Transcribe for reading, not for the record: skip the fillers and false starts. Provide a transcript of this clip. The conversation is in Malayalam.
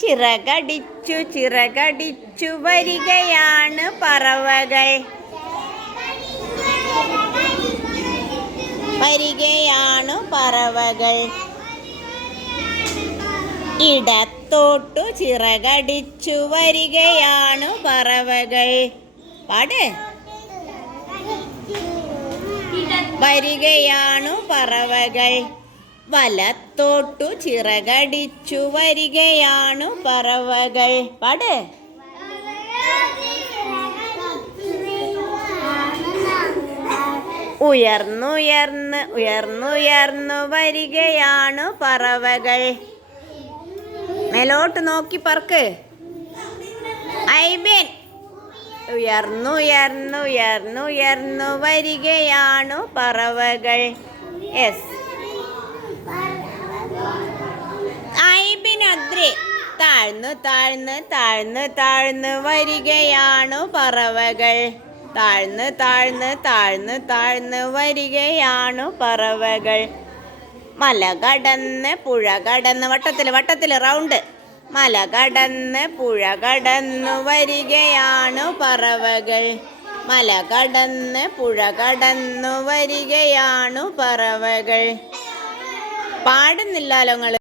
ചിറകടിച്ചു ചിറകടിച്ചു വരികയാണ് പറവകൾ. വരികയാണു പറവകൾ. ഇടത്തോട്ടു ചിറകടിച്ചു വരികയാണു പറവകൾ. പാട്. വരികയാണു പറവകൾ. വലത്തോട്ടു ചിറകടിച്ചു വരികയാണു പറവകൾ. പാട്. ഉയർന്നുയർന്ന് ഉയർന്നുയർന്നു വരികയാണു പറവകൾ. മേലോട്ട് നോക്കി പറക്ക്. ഐബിൻ. ഉയർന്നുയർന്നു ഉയർന്നുയർന്നു വരികയാണു പറവകൾ. യെസ്. ഐബിൻ അദ്രി. താഴ്ന്നു താഴ്ന്ന് താഴ്ന്ന് താഴ്ന്ന് വരികയാണു പറവകൾ. താഴ്ന്ന് താഴ്ന്ന് താഴ്ന്ന് താഴ്ന്ന് വരികയാണു പറവകൾ. മല കടന്ന് പുഴ കടന്ന് വട്ടത്തിൽ റൗണ്ട്. മല കടന്ന് പുഴ കടന്നു വരികയാണു പറവകൾ. മല കടന്ന് പുഴ കടന്നു വരികയാണു പറവകൾ. പാടുന്നില്ലല്ലോ നിങ്ങൾ.